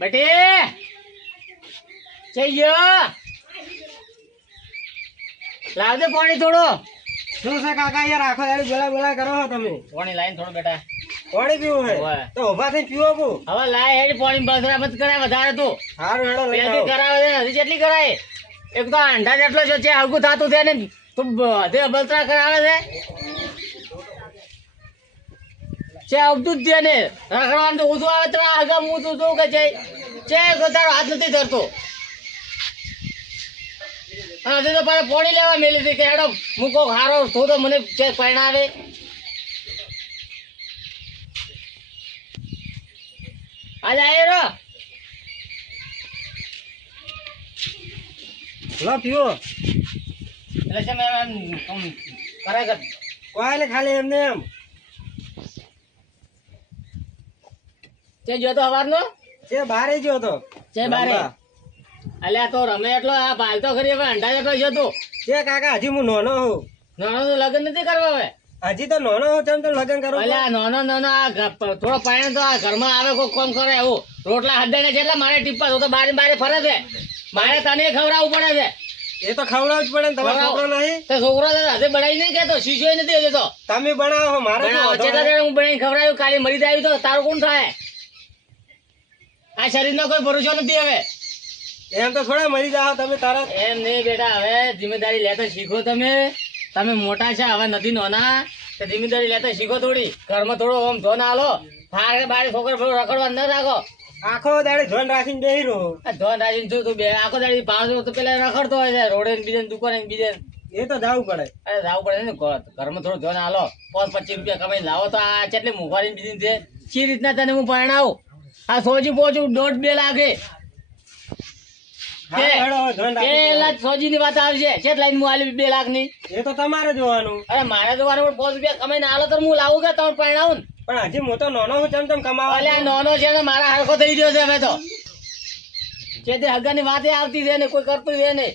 બેટી ચૈયો લાવજે પાણી થોડો. શું છે કાકા યાર આખો દાડી બોલા બોલા કરો છો તમે? પાણી લાઈન થોડો બેટા. પાણી પીવું છે ઓવે. તો ઉભા થઈને પીવો બહુ. હવે લાય હેડ પાણી બસરા મત કરાય વધારે તું. હારું હેડો લઈ પેલી આવો. કરાવે છે હજી જેટલી કરાય. એક તો અંડા જેટલો છે જે હગું થાતું છે ને તું બધે બલતરા કરાવે છે. છે આવતું જ છે ને રખડવાનું તો ઓછું આવે તો આગળ હું તું શું કે છે તારો હાથ નથી ધરતો. અને હજી તો પાછા પાણી લેવા મેલી હતી કે હેડો મૂકો હારો થોડો મને ચેક પરણાવે. આજે આવ્યો લો પીવો. એટલે છે મેં કરે કર કોઈ ને ખાલી એમને એમ. તે જોતો હવારનો છે બારે ગયો તો. છે બારે રમવા. અલ્યા તો રમે એટલો આ પાલ તો ખરી હવે અંડા જેટલો છે તું. છે કાકા હજી હું નાનો હું. નાનો તો લગ્ન નથી કરવા હવે. હજી તો નાનો હું તેમ તો લગ્ન કરું. અલ્યા નાનો આ થોડો પાણી તો આ ઘરમાં આવે કોઈ કોમ કરે એવું. રોટલા હદાઈને જેટલા મારે ટીપા તો બારે બારે ફરે છે. મારે તને ખવડાવવું પડે છે. એ તો ખવડાવવું જ પડે ને તમારો છોકરો નહીં. તો છોકરો તો હજે બનાવી નહીં કેતો શીશો નથી હજે તો. તમે બનાવો મારે શું બનાવો વાંધો કેટલા નહીં. જણા હું બનાવીને ખવડાવ્યું કાલે મરી જાય તો તારું કોણ થાય? આ શરીરનો કોઈ ભરોસો નથી હવે. એમ તો થોડા મરી જાઓ તમે તરત. એમ નહીં બેટા હવે જિમ્મેદારી લેતા શીખો તમે. તમે મોટા છે હવે નથી નાના તો જિમ્મેદારી લેતા શીખો થોડી. ઘરમાં થોડો આમ ધોન આલો ફારે બારે છોકરો થોડો રખડવા ન રાખો. આખો દાડે ધોન રાખીને બેહી રહો. આ ધોન રાખીને શું તું બે આખો દાડી પાંચ તો પેલા રખડતો હોય છે રોડે ને બીજે દુકાને ને બીજે. એ તો જવું પડે. અરે જવું પડે ને ઘરમાં થોડો ધોન આલો 25 રૂપિયા કમાઈને લાવો તો આ કેટલી મોંઘવારી બીજી છે. સી રીતના તને હું પરણાવું? આ સોજી પોચું 1.5-2 લાગે. હા, હેડો હવે ધોન રાખીને પેલા સોજી ની વાત આવશે છે લાઈન હું આલી 2 લાખ ની. બેહો. એ તો તમારે જોવાનું. અરે મારે તો વારે 5 રૂપિયા કમાઈને આલો તો હું લાવું કે તમે પરણાવું ને. પણ હજી હું તો નાનો હું તેમ કમાવા. અલ્યા નાનો છે ને મારા હરખો થઈ ગયો છે હવે તો. છે તે હગાની વાતે આવતી છે ને કોઈ કરતું છે નહીં.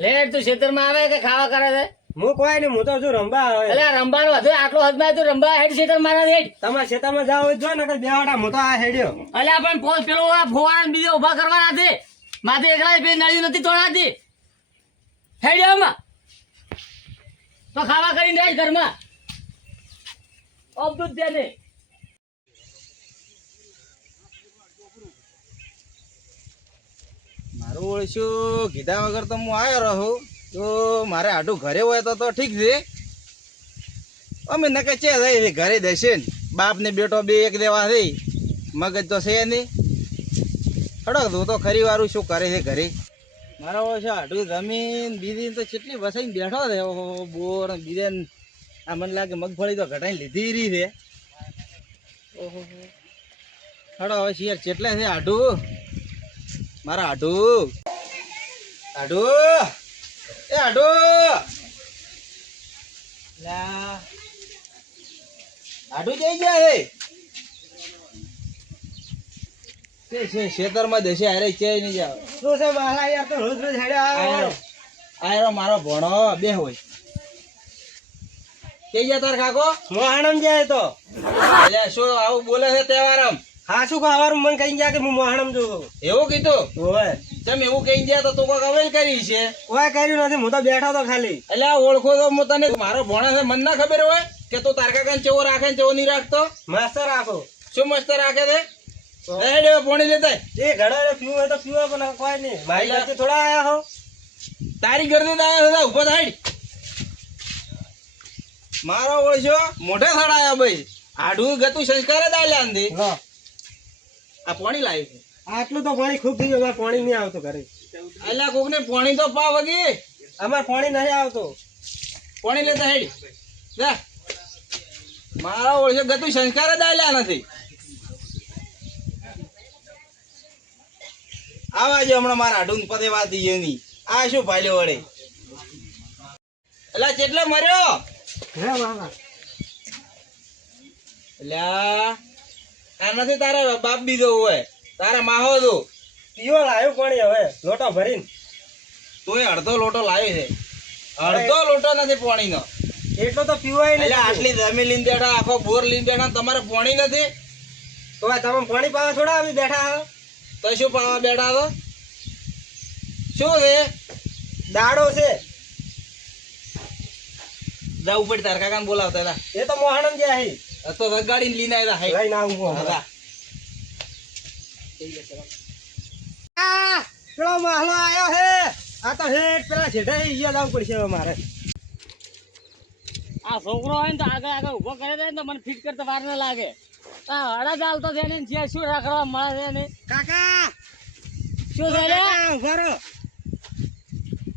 લે તું ખેતરમાં આવે કે ખાવા કરે છે? હું કોઈ નહીં, હું તો હજુ રંબા આવે. અલ્યા રંબાનો વધુ આટલો હદમાં તું રંબા હેડ ખેતર મારા હેડ. તમારા ખેતરમાં જાવ હોય જો ને બે વાટા હું તો આ હેડ્યો. અલ્યા પણ પેલો આ ફોવાના બીજે ઉભા કરવાના છે. માથે એકલા બે નળિયું નથી તોડાતી. હેડ્યો આમાં તો ખાવા કરીને જાય ઘરમાં. અબદુત દે ને મારું ઓળશું કીધા વગર તો હું આવ્યો રહું તો મારે આટું ઘરે હોય તો ઠીક છે. અમે નકે ચે રહી ઘરે દેશે ને બાપ ને બેટો બે એક દેવા થઈ મગજ તો છે નહીં. ખડક તું તો ખરી વારું શું કરે છે ઘરે. મારો ઓળશું આટું જમીન બીજી તો કેટલી વસાઈને બેઠો છે. ઓહો બોર બીજે આ મને લાગે મગફળી તો ઘટાઈને લીધી રહી છે. ઓહો ખડો હવે શિયાર કેટલે છે આટું મારા આઢું આઢું એ આઢું લા આઢું જઈ જાય છે ખેતરમાં દેશે અરે ક્યાંય નહીં જાવ. શું છે માલા યાર તો રોજ રોજ હેડ્યો આવે. આયરો મારો ભણો બે હોય કઈ ગયા તાર કાકો? હું આણંદ જાય તો. એટલે શું આવું બોલે છે તહેવારમ? હા શું ખબર મને કઈ ગયા કે હું મોહણમ જોઉં. એવું કીધું? ઓય તમે એવું કઈ ગયા તો તું કોઈ અવેલ કરી છે? કોઈ કર્યું નથી, હું તો બેઠો તો ખાલી. એટલે આ ઓળખો તો હું તને મારો ભણે છે મને ના ખબર હોય કે તું તાર કાકાને ચેવો રાખે ને ચેવો નહીં રાખતો? મસ્ત રાખો. શું મસ્ત રાખે છે? હેડ હવે પાણી લેતા એ ઘડો પીવું હોય તો પીવો પણ કોઈ નહીં. મારી ઘરથી થોડા આયા હો. તારી ઘરથી તો આવ્યો ઉભો થાય. મારો ઓળશો મોઢે થડાયા ભાઈ આઢું ગતું સંસ્કાર જ આલ્યા અંધી. લો આ પાણી લાવ્યું છે. આટલું તો પાણી ખૂબ થઈ ગયું. અમારે પાણી નહીં આવતું ઘરે. અલ્યા કોક ને પાણી તો પા વગી. અમારે પાણી નહીં આવતું. પાણી લેતા હેડ જા. મારા ઓળશો ગતું સંસ્કાર જ આલ્યા નથી. આવા જો હમણાં મારા આઢું પતે વાત નહીં. આ શું ભાલ્યો વળે એટલે કેટલે મર્યો? હે મામા એટલે આ નથી તારા બાપ બીજો હોય તારા માહો તો પીવો લાવ્યો પાણી હવે લોટો ભરીને. તોય અડધો લોટો લાવ્યો છે. અડધો લોટો નથી પાણીનો. એટલો તો પીવાય એટલે નહીં. આટલી જમીન લઈને બેઠા, આખો બોર લઈને બેઠા, તમારે પાણી નથી તો આ તમે પાણી પાવા થોડા અમે બેઠા હો. તો શું પાવા બેઠા તો શું છે દાડો છે જા ઉપર તાર કાકાને બોલાવતા હતા એ તો મોહણમ જે હે તો રગાડીને લઈને આવ્યા હતા લઈને આવું હું હમણાં. આ પેલો માહલો આયો હે. આ તો હેઠ પેલા જેઠા હે ઈયા જવું પડશે હવે મારે. આ છોકરો હોય ને તો આગળ આગળ ઉભો કરે ને તો મને ફિટ કરતા વાર ના લાગે. આ હળા ચાલતો છે ને જ્યાં શું રખડવા મળે છે ને કાકા શું છે લે? કાકા, ઉભા રહો.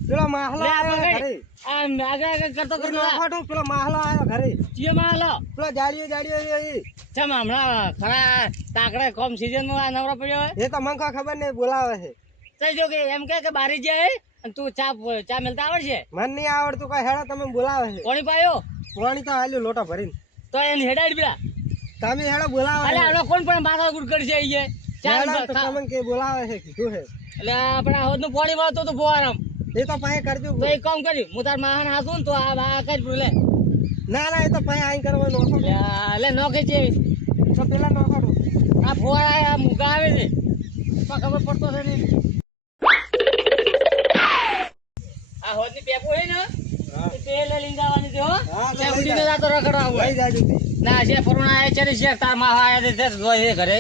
પેલો માહલો લે આ આયો પકડ. ઘરે. આ આગળ આગળ કરતો એ કરતો નોખોટું પેલો માહલો આયો ઘરે. ચિયો માં હાલો પેલો જાડીઓ છે ઈ. ચમ હમણાં ખરા તાકડે કોમ સિઝન માં આ નવરો પડ્યો હોય એ તો મને કોઈ ખબર નહીં બોલાવે છે. તઈ જો કે એમ કે બારી જાય અને તું ચા મેલતા આવડશે મને નહીં આવડતું કઈ હેડો તમે બોલાવે છે. કોણી પાયો પાણી તો હાલ્યું લોટો ભરીને. તો એને હેડાડ પેલા તમે હેડો બોલાવે અલે છે. આવડો કોણ પણ માથા ગુડ કરશે ઈ ચા હેડો તો તમને કે બોલાવે છે કીધું છે. એટલે આપણે હોદ નું પાણી વાળતો તો ફોવારામ એ તો પાસે કરજો. તો એક કામ કર્યું હું તાર માહન હાસું ને તો આ કરી લે ના ના એ તો પાસે આઈ કરવા નોખો. એટલે નોખે છે તો પેલા નોખોટું. આ ફોવારા આ મુકા આવે છે તો ખબર પડતો છે ને આ હોદ ની પેપો છે ને હા. એ તેલ લઈને જવાની છે હો હા, તો ત્યાં લઈ ઉડીને જા. જાતો રખડવા હોય લઈ જાજો તે. ના છે ફરુણા આયા છે ને શેર તાર માં આયા છે તે જોઈ છે ઘરે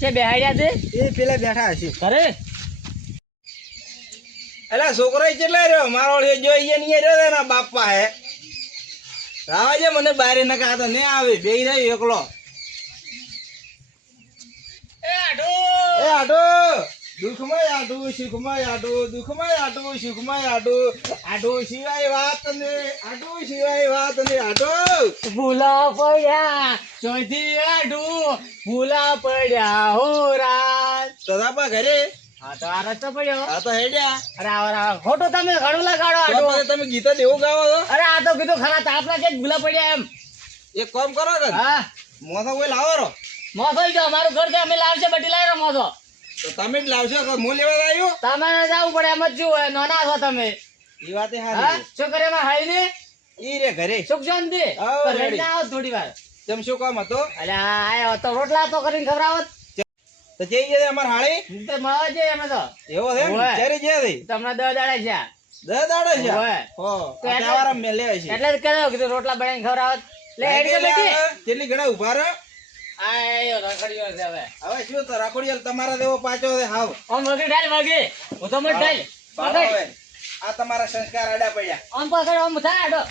છે બેહાડ્યા છે એ પેલા બેઠા હશે. ઘરે એટલે છોકરો કેટલા રહ્યો મારો જો અહીંયા રહ્યો છે એના બાપા હે રાવા છે મને બારે નકા તો ને આવે બે રહ્યો એકલો એ આઢો એ આટો દુઃખમય આટું સુખમય આટું દુઃખમય આટું સુખમય આટું આટું સિવાય વાત ને આટું સિવાય વાત ને આટો ભૂલા પડ્યા ચોથી આઢું ભૂલા પડ્યા હો રાત તો તાપા ઘરે હા તો આ રસ્તો પડ્યો આ તો હેડ્યા અરે આ ખોટો તમે ઘણું લગાડો તો આઢો પછી તમે ગીતા દેવું ગાવો છો અરે આ તો કીધું ખરા તાપના કે ભૂલા પડ્યા એમ એક કામ કરો કે હા મોસો કોઈ લાવો રો મોસો જો અમારું ઘર કે અમે લાવશે બટી લાવી રહ્યો મોસો તો તમે જ લાવશો કે હું લેવા આવ્યો તમારે જવું પડે એમ જ જુઓ નાના છો તમે એ વાતે હા હારી શું કરે એમાં હાઈ ને ઈ રે ઘરે સુખ શાંતિ આવો, તો ready. લઈને આવો થોડી વાર તેમ શું કામ હતો અલે આ તો રોટલા તો કરીને ખવડાવત તો જઈ જશે અમાર હાળી તો મળવા જઈએ અમે તો એવો છે ને? ઓવે. ક્યારે જ્યાં છે તમને 10 દાડા છે 10 દાડા છે ઓવે. હો તો એટલે- તહેવારમાં મેં લે છે એટલે જ કહ્યું કીધું રોટલા બનાવીને ખવડાવત લે હેડી તો બેટી કેટલી ઘણા ઉભા રહો આયો રખડ્યો છે હવે હવે શું તો રાખોડિયાલ તમારા દેવો પાછો છે હાવ ઓમ વગી ઢાલ વગી હું તો મત ઢાલ પાડો પકડ હવે. આ તમારા સંસ્કાર આડા પડ્યા ઓમ પકડ ઓમ થા આડો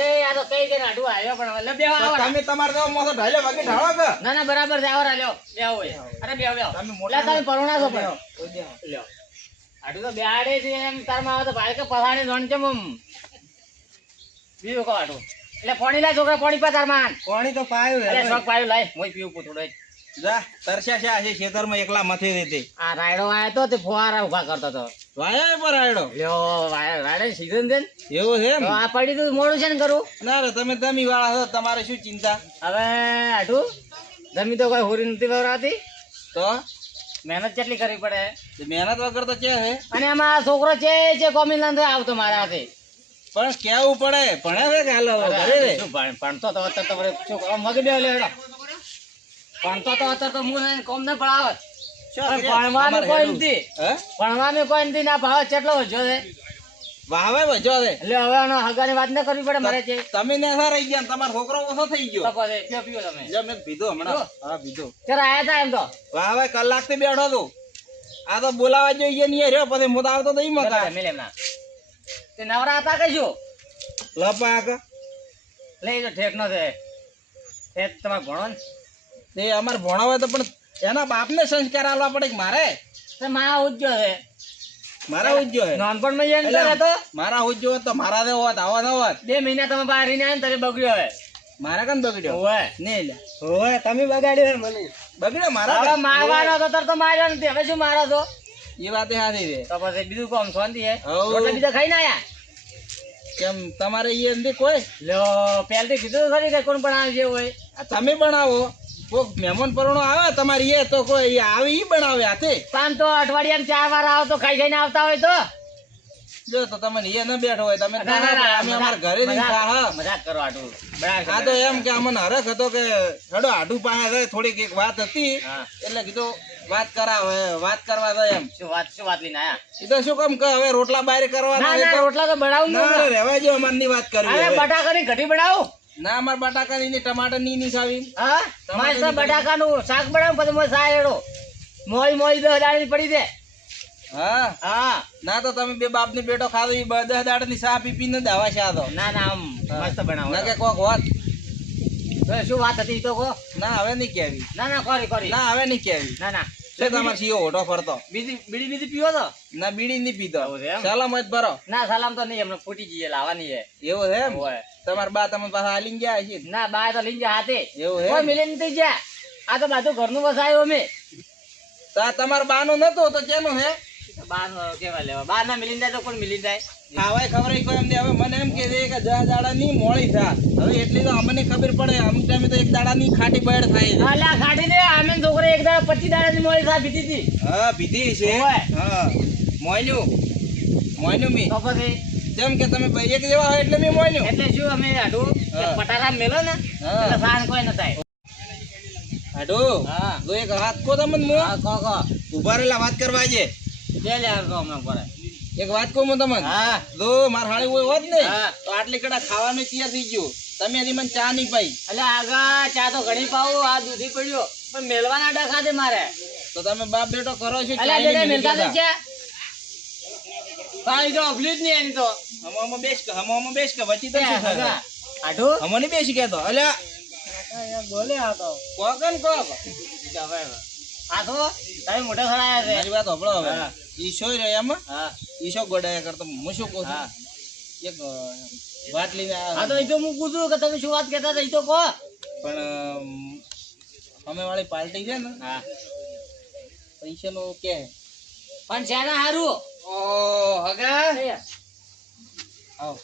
એ આ તો કઈ કે આડું આવ્યો પણ લે બેહો તો આવો તમે તમારા દેવો મોસો ઢાલ્યો બાકી ઢાળો કે ના ના બરાબર છે આવો લ્યો બેહો હોય અરે બેહો બેહો તમે લે મોટા તમે પરોણા છો બેહો. પણ લ્યો આડું તો બેહાડે છે એમ તારમાં આવે તો ભાઈ કે પહાડે જોણ છે મમ બીજું કો આડું એટલે પાણી લાય છોકરા પાણી પા તારમાં પાણી તો પાયું અરે છે. શોખ પાયું લાય મોય પીવું થોડો જા તરસ્યા છે આજે ખેતરમાં એકલા મથે દેતે આ રાયડો આયો તો તે ફુવારા ઉભા કરતો તો વાયા પર આડો લ્યો રાયડે સીઝન છે ને એવું છે એમ તો આ પડી તો મોડું છે ને કરું ના રે તમે દમી વાળા છો તમારે શું ચિંતા હવે આઠું જમી તો કોઈ હોરી નથી વવરાતી તો મહેનત કેટલી કરવી પડે મહેનત વગર તો છે હે અને એમાં આ છોકરો છે કોમિલ આવતો મારા હાથે પણ કેવું પડે ભણે છે કે હાલો ઘરે રે શું ભણતો તો અત્યારે તો વળી શું કરવા મગી બેહો લે હેડો. ભણતો તો અત્યારે તો હું એને કોમ ને ભણાવત શું પણ કર્યા? ભણવામાં અમારે કોઈ હેડું. નથી હે ભણવામાં કોઈ નથી ના ભાવ કેટલો વધ્યો છે વાવે વજો છે એટલે હવે આનો હગાની વાત ન કરવી પડે મારે છે તમે નેસા રહી ગયા ને તમારો છોકરો ઓછો થઈ ગયો તો પછી પીઓ પીઓ તમે જો મેં પીધો હમણાં હા પીધો ચાલ આયા તા એમ તો વાવે કલાક થી બેઠો તો આ તો બોલાવા જોઈએ નહીં રહ્યો પછી હું તો આવતો તો ઈ મકા મેલે એમના તે નવરા હતા કશું લપાક લઈ જો ઠેક નો છે ઠેક તમારે ભણો ને તે અમારે ભણાવે તો પણ એના બાપને સંસ્કાર આલવા પડે કે મારે તે માં ઉજ્જો છે મારા ઉજ્જો હે નાનપણમાં જઈને તો રહેતો મારા ઉજ્જો હોત તો મારા દેવો હોત આવા ન હોત 2 મહિના તમે બહાર રહીને આયા ને ત્યારે બગડ્યો હવે મારા કન બગડ્યો ઓવે ને લ્યા ઓય તમે બગાડ્યો છે મને. બગડ્યો મારા હવે કન. મારવાનો હતો ત્યારે તો માર્યો નથી હવે શું મારો છો એ વાતે સાચી છે તો પછી બીજું કોમ શાંતિ હે હઉ. રોટલા બીજા ખાઈને આયા કેમ તમારે એ નથી કોઈ લ્યો પહેલથી કીધું તો ખરી કે કોણ પણ આવજે હોય આ તમે બનાવો કોક મહેમાન પરણો આવે તમારી એ તો કોઈ આવે ઈ બનાવે હાથે પાન તો અઠવાડિયામાં 4 વાર આવો તો ખાઈ ખાઈને આવતા હોય તો જો તો તમને એ ન બેઠો હોય તમે ના, ના, ના, અમે અમારા ઘરે નહીં મજાક- ખા હા. મજાક કરો આટલું બરાબર આ તો એમ કે અમને હરખ હતો કે હેડો આડું પાસે રહે, થોડીક એક વાત હતી હા. એટલે કીધું વાત કરાવે, વાત કરવા દે એમ. શું વાત લઈને આયા એ તો શું કામ કે હવે રોટલા બહાર કરવાના ના છે ના તો રોટલા તો બનાવું જ ના નહીં. રહેવા જો અમારની વાત કરવી અરે હવે. બટાકાની કઢી બનાવો ના અમાર બટાકાની ની ટમાટરની ની સાવી. હા ટમાટરની મસ્ત બટાકાનું શાક બનાવું પછી મસ્ત આ એડો મોઈ મોઈ 10 દાડાની પડી દે હા હા ના તો તમે બે બાપ ની બેટો ખાધો ઈ 10 દાડાની સા પી પીને દાવા છે આ તો. ના ના આમ મસ્ત બનાવો ના કે કોક વાત હવે શું વાત હતી ઈ તો કહો ના હવે નહીં કેવી. ના ના કરી ના હવે નહીં કેવી. ના ના છે તમારે સીઓ ઓઢો ફરતો. બીડી પીવો તો ના બીડી નહીં પીતો. એવું છે એમ? સલામ જ ભરો. ના સલામ તો નહીં હમણાં ફૂટી જઈએ લાવવાની છે એવું છે એમ? ઓય. તમાર બા તમે પાછા આલીને ગયા છે. ના બાય તો લઈને જા હાથે એવું છે? કોઈ મિલે નથી જા આ તો બધું ઘરનું વસાયું અમે તો આ તમાર બાનું નતું તો કેનું હે? બાર કેવા લેવા બાર ના મિલી જાય તો કોણ મિલી જાય આવાય ખબર ય કોઈ એમ નહીં. હવે મને એમ કે છે કે 10 દાડાની મોળી થા. હવે એટલી તો અમને ખબર પડે. અમુક ટાઈમે તો 1 દાડાની ખાટી બળ થાય છે. અલ્યા ખાટી દે આમે છોકરે એક દાડા 25 દાડાની મોળી સા પીધી હતી હા પીધી છે. ઓય. હા મોયનું મી તો પછી જેમ કે તમે ભાઈ એક જેવા હોય એટલે મેં મોયનું. એટલે શું અમે આડું હા. પટાકા મેલો ને હા. એટલે સાન કોઈ ન થાય હાડો હા જો એક વાત કો તમને મો હા કો ઉભા રહેલા વાત કરવા છે. બે લે આવતો હમણાં પડે એક વાત કહું હું તમને. હા જો માર હાળી હોય હોત ને હા. તો આટલી કડા ખાવાનું તૈયાર થઈ ગયું. તમે એની મને ચા નહીં પાઈ. એટલે આગા ચા તો ઘણી પાવું આ દૂધી પડ્યો પણ મેલવાના ડખા દે મારે તો તમે બાપ બેટો કરો છો અલ્યા બેટા મેલતા તો છે પાણી તો અભલી જ નહીં એની તો હમોમાં બેસ કે વચ્ચી તો શું થાય? આગા આડું હમોની બેસી કેતો અલ્યા બોલે આ તો કોકન કોક આ તો તમે મોટા થયા છે મારી વાત સાંભળો હવે. હા. ઈ શોય રહ્યો એમ હા ઈ શો ગોડાયા કરતો હું શું કહું છું હા એક વાત લઈને હા તો એ તો હું પૂછું કે તમે શું વાત કહેતા હતા એ તો કહો પણ અમે વાળી પાર્ટી છે ને હા પૈસાનું કે પણ શેના હારું ઓ હગા આવ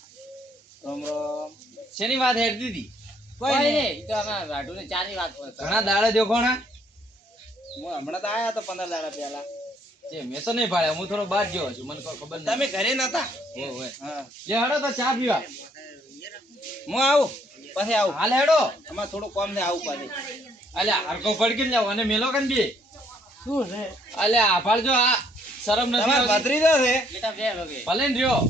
રામ રામ. શેની વાત હેડતી હતી? કોઈ નહીં ઈ તો અમે વાઢું ને ચાની વાત કરતા ઘણા દાડા જો કોણા હું હમણાં તો આયા તો 15 દાડા પહેલા. મેં તો નહીં ભાડ્યા, હું થોડો બહાર ગયો છું, મને કોઈ ખબર નહીં. તમે ઘરે નતા? ઓય. હા લે હેડો તો ચા પીવા. હું આવું પછી આવું. હાલ હેડો. અમારે થોડું કામ છે આવું પાછી. અલ્યા હરકો ફડકી જાવ અને મેલો કન બી. શું છે અલ્યા આભાર જો આ શરમ નથી તમાર આવતી. ભત્રીજો છે? બેટા બે વગે ભલે ને રહ્યો.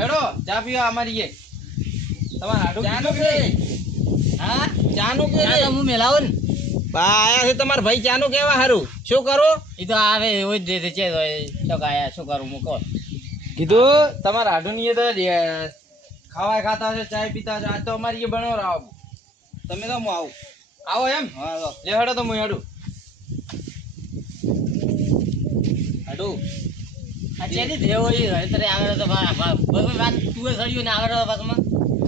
હેડો ચા પીવા અમારી એ. તમારે હાડું ચાનું પીધું કે? કે નહીં? હા ચાનું કે ચા તો હું મેલાવું ને બા આયા છે તમારા ભાઈ ચાનું કેવા હારું શું કરો? એ તો આવે એવું જ દે છે તો કાયા શું કરું મૂકો કીધું તમારે હાડું ની એ તો ખાવા ખાતા હશે, ચાય પીતા હશે, આજ તો અમારી એ બનાવો. તમે તો હું આવું. આવો એમ? હા તો લે હેડો તો હું હેડું. હાડું આ ચેરી દેવો ઈ હતરે આવે તો બગલ વાત તું સળ્યું ને આવે તો પાછમાં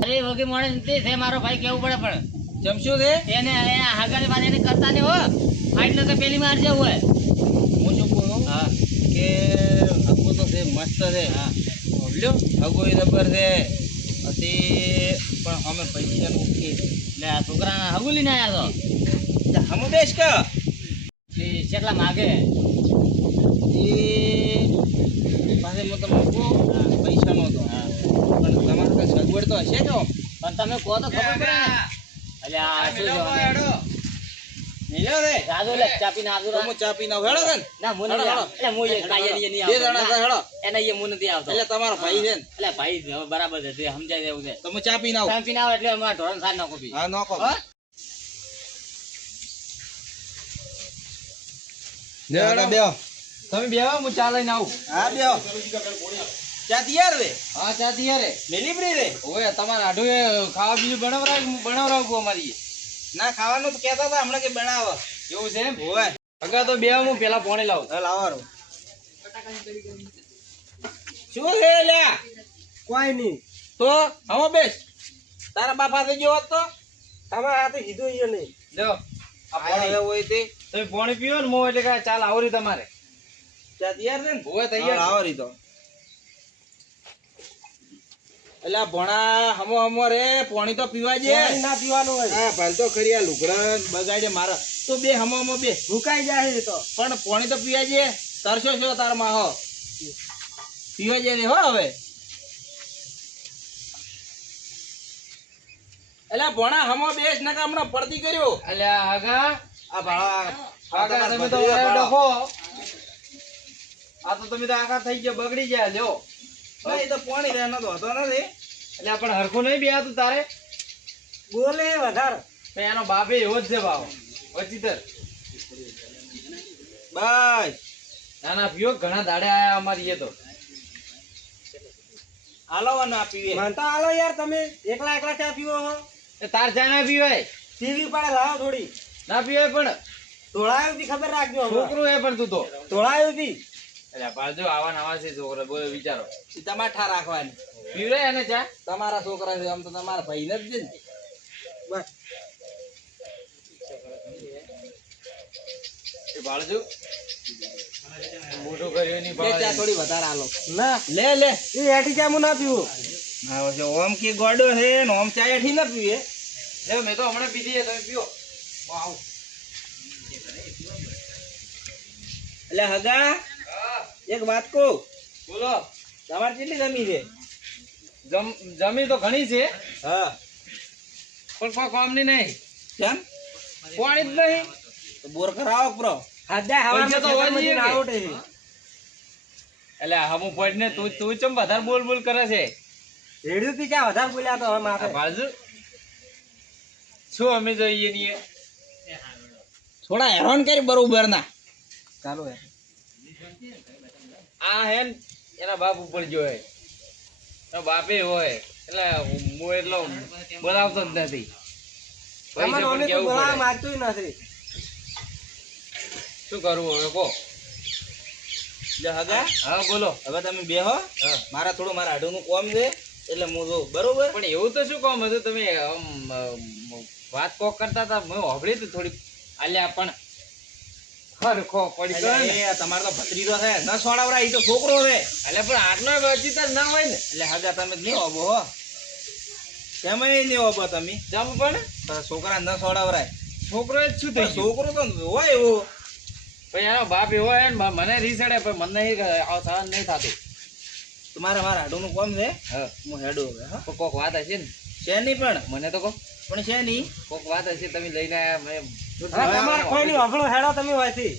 અરે વગે મળે ને તે છે મારો ભાઈ કેવું પડે પણ જમશું છે? એને આગળ વાત એને કરતા ને હો ફાઈટ ન તો પેલી માર જવું હોય હું શું કહું હા કે હગો તો છે મસ્ત છે. હા લ્યો હગો એ રબર છે પછી પણ અમે પૈસાનું કે લે આ છોકરા હગુલી ને આયા તો હમુ બેસ કે એ કેટલા માગે એ પાસે હું તમને કહું પૈસાનો તો પણ તમારે કઈ સગવડ તો હશે કે પણ તમે કહો તો ખબર પડે ને એટલે આ શું છે મિલ્યો રે રાજુ લે ચાપી ના આજુ તો હું ચા પીને આવું. હેડો ને ના મુન હેડો, હેડો. એટલે મું એ કાયલી નહીં બે આવતો જણા હતા, હેડો. એને એ મુન નથી આવતો એટલે તમારો ભાઈ છે ને એટલે ભાઈ હવે બરાબર છે તે સમજાય દેવું છે તો હું ચા પીને આવું. ચાપી ના આવે એટલે અમારા ઢોરણ સાર નાખો બી હા નોખો હા? લે હેડો. બેહો. તમે બેહો, હું ચા લઈને આવું. હા બેહો. ચા તૈયાર રે હા ચા તૈયાર હે. મિલીબરી રે ઓય તમારે હાડું એ ખાવા બીજું બનાવરાવું અમારી એ. ના ખાવાનું તો કહેતા હતા હમણાં કે બનાવો. એવું છે એમ? હોવે અગા તો બે હું પેલા પોણી લાવું. હાલ આવારો. શું છે લ્યા? કોઈ નહીં તો હમો બેસ. તારા બાપા થઈ ગયો હોત તો તમારા હાથે કીધું ઈ નહીં લ્યો આ આયા પાણી. હોય તે તમે પાણી પીવો ને મો એટલે કાંઈ ચાલ આવરી તમારે. ચા તૈયાર છે ને? ઓય તૈયાર. હાલ આવરી તો એટલે આ ભોણા હમો હમો રે પાણી તો પીવા જે. પાણી ના પીવાનું હોય હા ભાલ તો ખરી આ લુગડા બગાડે મારા તો બે હમો હમો બે ભૂકાઈ જાય એ તો પણ પાણી તો પીવા જે. તરસો છો તાર માહો પીવા જાય હો હવે. એલા ભોણા હમો બેસ નકા હમણાં પડતી કર્યો. અલ્યા આગા આ ભાળા આગા તમે તો ઓરે ડખો. આ તો તમે તો આખા થઈ ગયા બગડી ગયા લ્યો. ના, એ તો પાણી રહેનો તો હતો નથી. એટલે પણ હરખું નહીં બેહાતું તારે. બોલે વધારે. પણ એનો બાપે એવો જ છે ભાવ વચીતર. બસ ના ના પીઓ ઘણા દાડે આયા અમારી એ તો. હાલો ના પીવે. માનતા હાલો યાર તમે એકલા એકલા ચા પીવો હો. એ તાર ચા ના પીવાય. ટીવી પડે લાવો થોડી. ના પીવાય પણ ધોળાયું બી ખબર રાખજો હમણાં. છોકરું એ પણ તું તો. ધોળાયું બી. એટલે પાછો આવા નવા છે છોકરો બોલો વિચારો. એ તમારે ઠા રાખવાની. પીવડાય એને ચા. તમારા છોકરા છે આમ તો તમારા ભાઈ જ છે ને. બસ એ બાળજો મોટું કર્યું નહીં બે ચા ભાવ. થોડી વધારે હાલો. ના લે લે. એ હેઠી ચા હું ના પીવું. ના છે ઓમ કે ગોડો છે ને ઓમ ચા એઠી ના પીવે. લે મેં તો હમણાં પીધી છે, તમે પીઓ. વાવ. એટલે હગા એક વાત કહું. બોલો. તમારે કેટલી જમી છે? જમી તો ઘણી છે હા. પણ કોઈ કામની નહીં. કેમ? પાણી જ નહીં. તો બોર કરાવો પ્રો. હાદા પૈસા તો હોવા જોઈએ કે? આવડે. એટલે હમું પડીને તું ચમ વધારે બોલ બોલ કરે છે. રેડિયો થી ચા વધારે બોલ્યા તો હવે માથે. આ બાજુ શું અમે જોઈએ નહીં. થોડા હેરાન કરી બરોબર ના. ચાલો યાર. આ હે ને એના બાપ ઉપર જો હે. એનો બાપે હોય એટલે હું એટલો બોલાવતો જ નથી. તમને પૈસા ઓને પણ તો કેવું બોલાવા પડે. માંગતું નથી. શું કરવું હવે કહો. એટલે હગા હા બોલો. હવે તમે બેહો. હા. મારા થોડું મારા હાડુનું કોમ છે એટલે હું જો બરોબર. પણ એવું તો શું કામ હતું તમે આમ, વાત કોક કરતા હતા મેં હોભળી તો થોડી આલ્યા પણ ખરખો પડી ગયો ને. એટલે એ તમારો તો ભત્રીજો છે ન સોડાવરા ઈ તો છોકરો છે. એટલે પણ આટલો બચીતા ના હોય ને. એટલે હગા તમે નહીં ઓબો હો. કેમ નહીં ઓબો તમે? જમ પણ પણ છોકરા ન સોડાવરાય. છોકરો જ શું થઈ ગયું. છોકરો તો હોય એવું. પછી એનો બાપ એવો હે ને મને રીસડે પણ મને નહીં સહન નહીં થતું. તમારે મારા હાડુનું કોમ છે. હા હું હેડું હવે હા. કોક વાત હશે ને છે નહીં પણ મને તો કહો. પણ છે નહીં. કોક વાત હશે તમે લઈને આયા મેં હા, તમારે કોઈ નહીં વાપરો હેડો તમે હોયથી.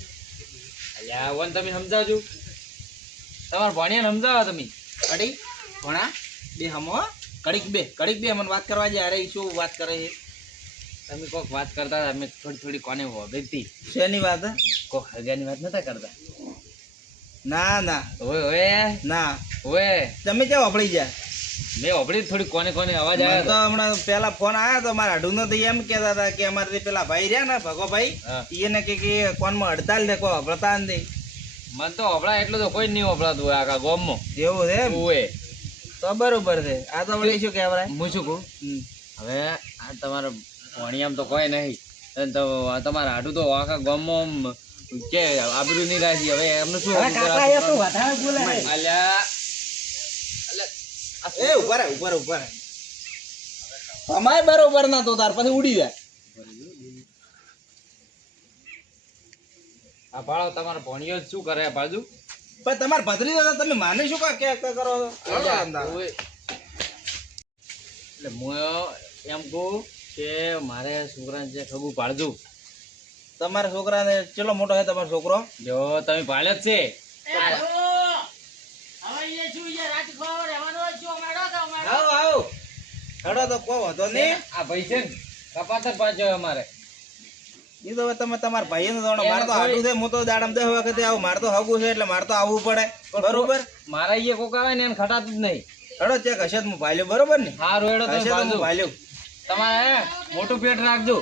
અલ્યા વન તમે સમજાવજો. તમારા ભણિયાને સમજાવો તમે. અડી ભણા બે હમો હો. કડીક બે મને વાત કરવા જાય. અરે ઈ શું વાત કરે છે? તમે કોક વાત કરતા હતા મેં થોડી થોડી કોને હોભળી. શેની વાત હે? કોક હગાની વાત નતા કરતા. ના ના ઓય ઓય ના. ઓય તમે ક્યાં વાપરી જાય? મેં હોભળી થોડી કોને કોને અવાજ મને તો આવ્યો. હમણાં પેલા ફોન આવ્યો તો મારા હાડુનો તો એમ કહેતા હતા કે અમારે જે પેલા ભાઈ રહ્યા ને ભગોભાઈ હા. એને કે કોનમાં હડતાલ દે કોઈ હભળતા નથી. મને તો હોભળાય એટલું તો કોઈ જ નહીં હોભળાતું હોય આખા ગામમાં. એવું છે એમ? ઓય તો બરોબર છે. આ તો વળી શું કહેવાય? હું શું કહું હવે આ તમારા ભણિયામ તો કોઈ નહીં અને તો આ તમારા હાડું તો આખા ગામમાં આમ કે આબરૂ નહીં રાખી. હવે એમને શું હવે કાકા એ તો વધારે બોલે છે. અલ્યા એ ઉપર અમારે બરોબર ના તો તાર પછી ઉડી જાય. આ ભાળો તમારો ભણિયો શું કરે આ બાજુ. પણ તમારે ભત્રીજો તો તમે માને શું કે કરો છો? અલ્યા, ઓય. એટલે હું એમ કહું કે મારે છોકરાને જે ખબર પાડજો. તમારા છોકરાને ચેટલો મોટો છે તમારો છોકરો? જો તમે પાડ્યો જ છે. આવો આવો હેડો તો કોઈ વાંધો નહીં. આ ભાઈ છે ને કપાતર પાછો અમારે. એ તો હવે તમે તમારા ભાઈને જાણો. મારે તો હાડું છે. હું તો દાડમ 10 વખતે આવું. મારે તો હગું છે એટલે મારે તો આવવું પડે. બરોબર. મારા અહીંયા કોક આવે ને એને ખટાતું જ નહીં. હેડો ચેક હશે તો હું ભાલ્યો. બરોબર ને? હારું હેડો તમે હશે તો હું પાડજો. ભાલ્યો. તમારે મોટું પેટ રાખજો.